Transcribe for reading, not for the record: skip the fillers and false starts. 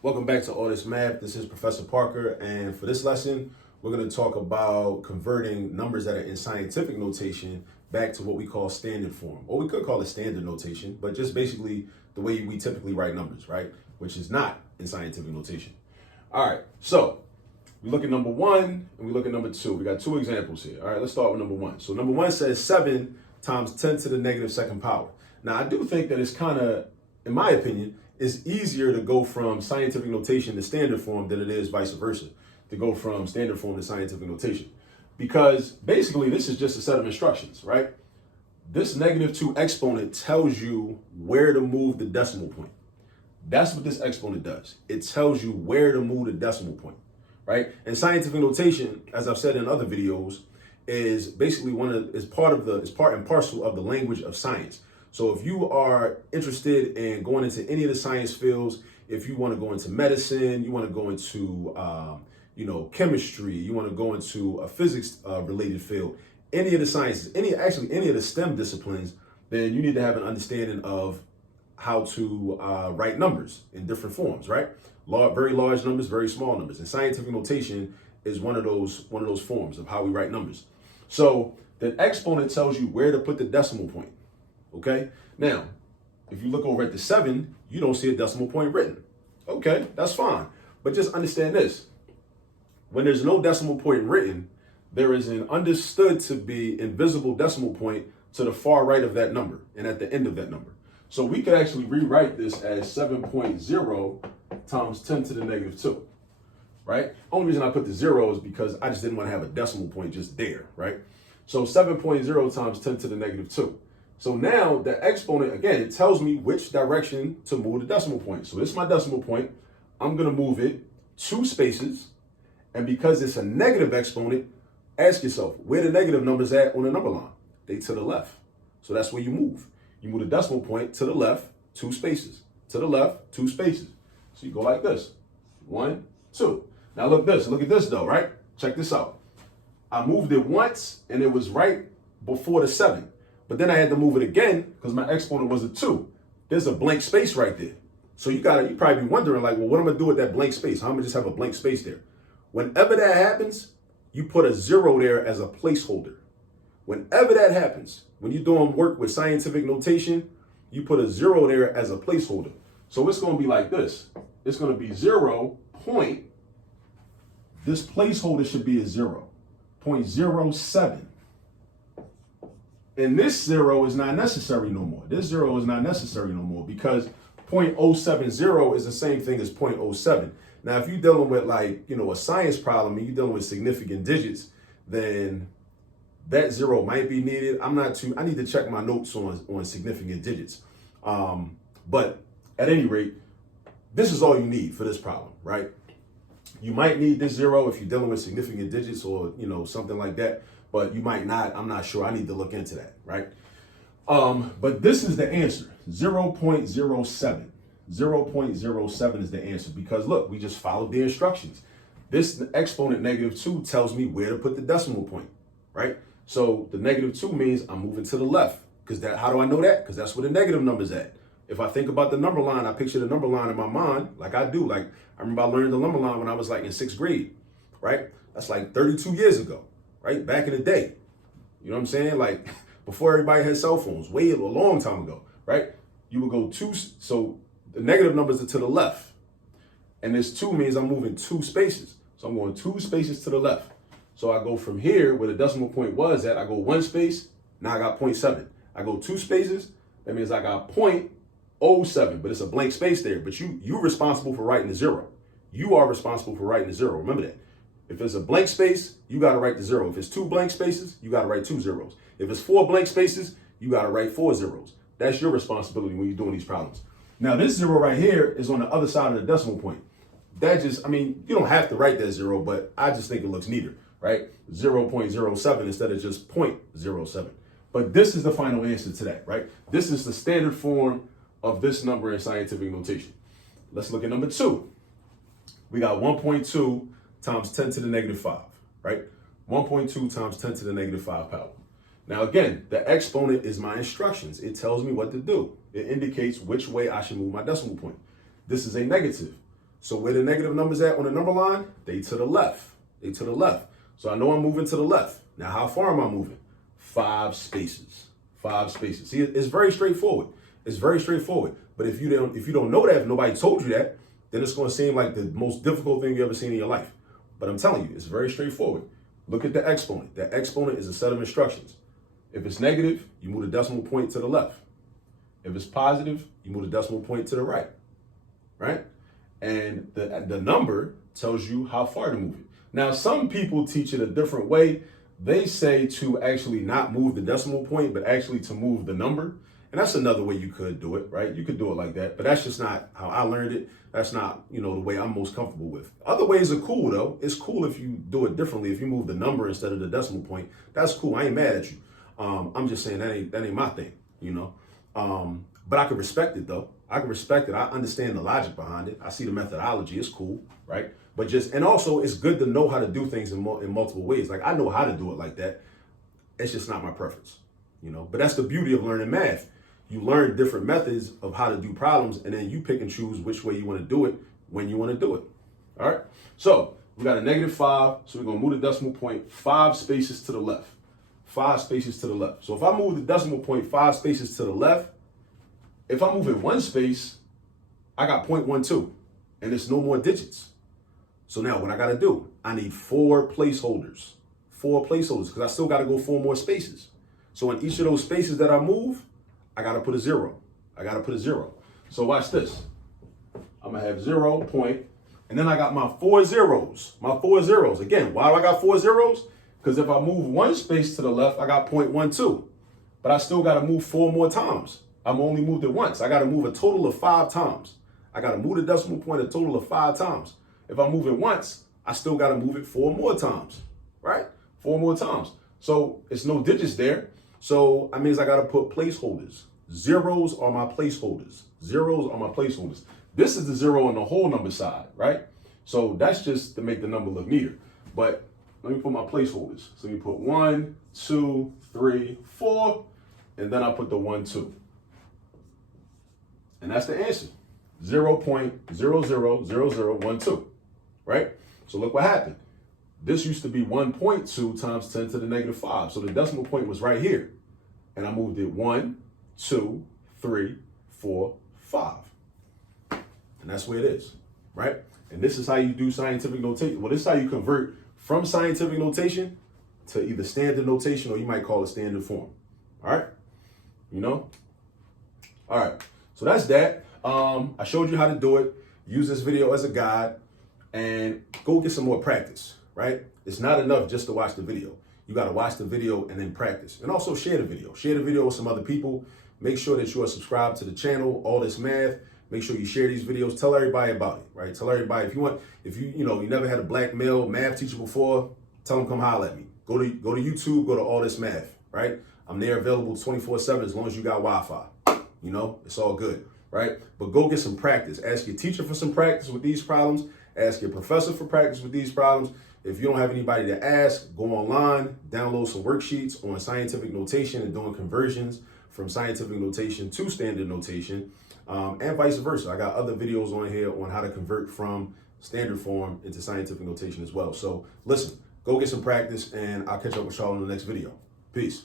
Welcome back to All This Math. This is Professor Parker, and for this lesson, we're going to talk about converting numbers that are in scientific notation back to what we call standard form, or we could call it standard notation, but just basically the way we typically write numbers, right? Which is not in scientific notation. All right, so we look at number one and we look at number two. We got two examples here. All right, let's start with number one. So number one says 7 times 10 to the negative second power. Now, I do think that it's kind of, in my opinion, it's easier to go from scientific notation to standard form than it is vice versa, to go from standard form to scientific notation. Because basically, this is just a set of instructions, right? This negative 2 exponent tells you where to move the decimal point. That's what this exponent does. It tells you where to move the decimal point, right? And scientific notation, as I've said in other videos, is basically is part and parcel of the language of science. So if you are interested in going into any of the science fields, if you want to go into medicine, you want to go into chemistry, you want to go into a physics related field, any of the sciences, any of the STEM disciplines, then you need to have an understanding of how to write numbers in different forms, right? Very large numbers, very small numbers. And scientific notation is one of those forms of how we write numbers. So the exponent tells you where to put the decimal point. Okay, now, if you look over at the 7, you don't see a decimal point written. Okay, that's fine. But just understand this. When there's no decimal point written, there is an understood to be invisible decimal point to the far right of that number and at the end of that number. So we could actually rewrite this as 7.0 times 10 to the negative 2, right? Only reason I put the 0 is because I just didn't want to have a decimal point just there, right? So 7.0 times 10 to the negative 2. So now the exponent, again, it tells me which direction to move the decimal point. So this is my decimal point. I'm going to move it 2 spaces. And because it's a negative exponent, ask yourself, where the negative numbers at on the number line? They to the left. So that's where you move. You move the decimal point to the left, 2 spaces. To the left, 2 spaces. So you go like this. 1, 2. Now look at this though, right? Check this out. I moved it once and it was right before the 7. But then I had to move it again because my exponent was a 2. There's a blank space right there. So you probably be wondering like, well, what am I gonna do with that blank space? How am I just have a blank space there? Whenever that happens, you put a 0 there as a placeholder. Whenever that happens, when you're doing work with scientific notation, you put a 0 there as a placeholder. So it's gonna be like this. It's gonna be 0 point. This placeholder should be a 0. 0.07. And this 0 is not necessary no more. This 0 is not necessary no more because 0.070 is the same thing as 0.07. Now, if you're dealing with a science problem and you're dealing with significant digits, then that 0 might be needed. I need to check my notes on significant digits. But at any rate, this is all you need for this problem, right? You might need this 0 if you're dealing with significant digits or, something like that. But you might not. I'm not sure. I need to look into that, right? But this is the answer, 0.07. 0.07 is the answer because look, we just followed the instructions. This exponent negative 2 tells me where to put the decimal point, right? So the negative 2 means I'm moving to the left because how do I know that? Because that's where the negative number's at. If I think about the number line, I picture the number line in my mind like I do. Like I remember I learned the number line when I was like in 6th grade, right? That's like 32 years ago. Right? Back in the day. You know what I'm saying? Like before everybody had cell phones, way a long time ago, right? You would go 2, so the negative numbers are to the left. And this 2 means I'm moving 2 spaces. So I'm going 2 spaces to the left. So I go from here where the decimal point was at, I go 1 space, now I got 0.7. I go 2 spaces, that means I got 0.07, but it's a blank space there. But you're responsible for writing the 0. You are responsible for writing the 0. Remember that. If it's a blank space, you got to write the 0. If it's 2 blank spaces, you got to write 2 zeros. If it's 4 blank spaces, you got to write 4 zeros. That's your responsibility when you're doing these problems. Now, this 0 right here is on the other side of the decimal point. You don't have to write that 0, but I just think it looks neater, right? 0.07 instead of just 0.07. But this is the final answer to that, right? This is the standard form of this number in scientific notation. Let's look at number 2. We got 1.2 times 10 to the negative 5, right? 1.2 times 10 to the negative 5 power. Now, again, the exponent is my instructions. It tells me what to do. It indicates which way I should move my decimal point. This is a negative. So where the negative numbers at on the number line? They to the left. They to the left. So I know I'm moving to the left. Now, how far am I moving? 5 spaces. 5 spaces. See, it's very straightforward. It's very straightforward. But if you don't know that, if nobody told you that, then it's going to seem like the most difficult thing you ever seen in your life. But I'm telling you, it's very straightforward. Look at the exponent. That exponent is a set of instructions. If it's negative, you move the decimal point to the left. If it's positive, you move the decimal point to the right. Right? And the number tells you how far to move it. Now, some people teach it a different way. They say to actually not move the decimal point, but actually to move the number. And that's another way you could do it, right? You could do it like that, but that's just not how I learned it. That's not, the way I'm most comfortable with. Other ways are cool though. It's cool if you do it differently. If you move the number instead of the decimal point, that's cool. I ain't mad at you. I'm just saying that ain't my thing, But I can respect it though. I can respect it. I understand the logic behind it. I see the methodology. It's cool, right? But and also it's good to know how to do things in multiple ways. Like I know how to do it like that. It's just not my preference, But that's the beauty of learning math. You learn different methods of how to do problems, and then you pick and choose which way you want to do it when you want to do it. All right. So we got a -5. So we're going to move the decimal point 5 spaces to the left. 5 spaces to the left. So if I move the decimal point 5 spaces to the left, if I move it 1 space, I got 0.12, and it's no more digits. So now what I got to do, I need 4 placeholders. 4 placeholders, because I still got to go 4 more spaces. So in each of those spaces that I move, I got to put a 0. I got to put a 0. So watch this. I'm going to have 0 point, and then I got my 4 zeros. My 4 zeros. Again, why do I got 4 zeros? Because if I move 1 space to the left, I got 0.12. But I still got to move 4 more times. I'm only moved it once. I got to move a total of 5 times. I got to move the decimal point a total of 5 times. If I move it once, I still got to move it 4 more times, right? 4 more times. So it's no digits there. So that means I got to put placeholders. Zeros are my placeholders. Zeros are my placeholders. This is the 0 on the whole number side, right? So that's just to make the number look neater. But let me put my placeholders. So you put 1, 2, 3, 4, and then I put the 1, 2. And that's the answer. 0.000012, right? So look what happened. This used to be 1.2 times 10 to the -5. So the decimal point was right here. And I moved it 1, 2, 3, 4, 5. And that's where it is, right? And this is how you do scientific notation. Well, this is how you convert from scientific notation to either standard notation, or you might call it standard form. All right? All right. So that's that. I showed you how to do it. Use this video as a guide and go get some more practice, right? It's not enough just to watch the video. You got to watch the video and then practice. And also share the video. Share the video with some other people. Make sure that you are subscribed to the channel, All This Math. Make sure you share these videos. Tell everybody about it, right? Tell everybody if you never had a black male math teacher before, tell them come holler at me. Go to YouTube, go to All This Math, right? I'm there available 24/7 as long as you got Wi-Fi. It's all good, right? But go get some practice. Ask your teacher for some practice with these problems. Ask your professor for practice with these problems. If you don't have anybody to ask, go online, download some worksheets on scientific notation and doing conversions from scientific notation to standard notation, and vice versa. I got other videos on here on how to convert from standard form into scientific notation as well. So listen, go get some practice, and I'll catch up with y'all in the next video. Peace.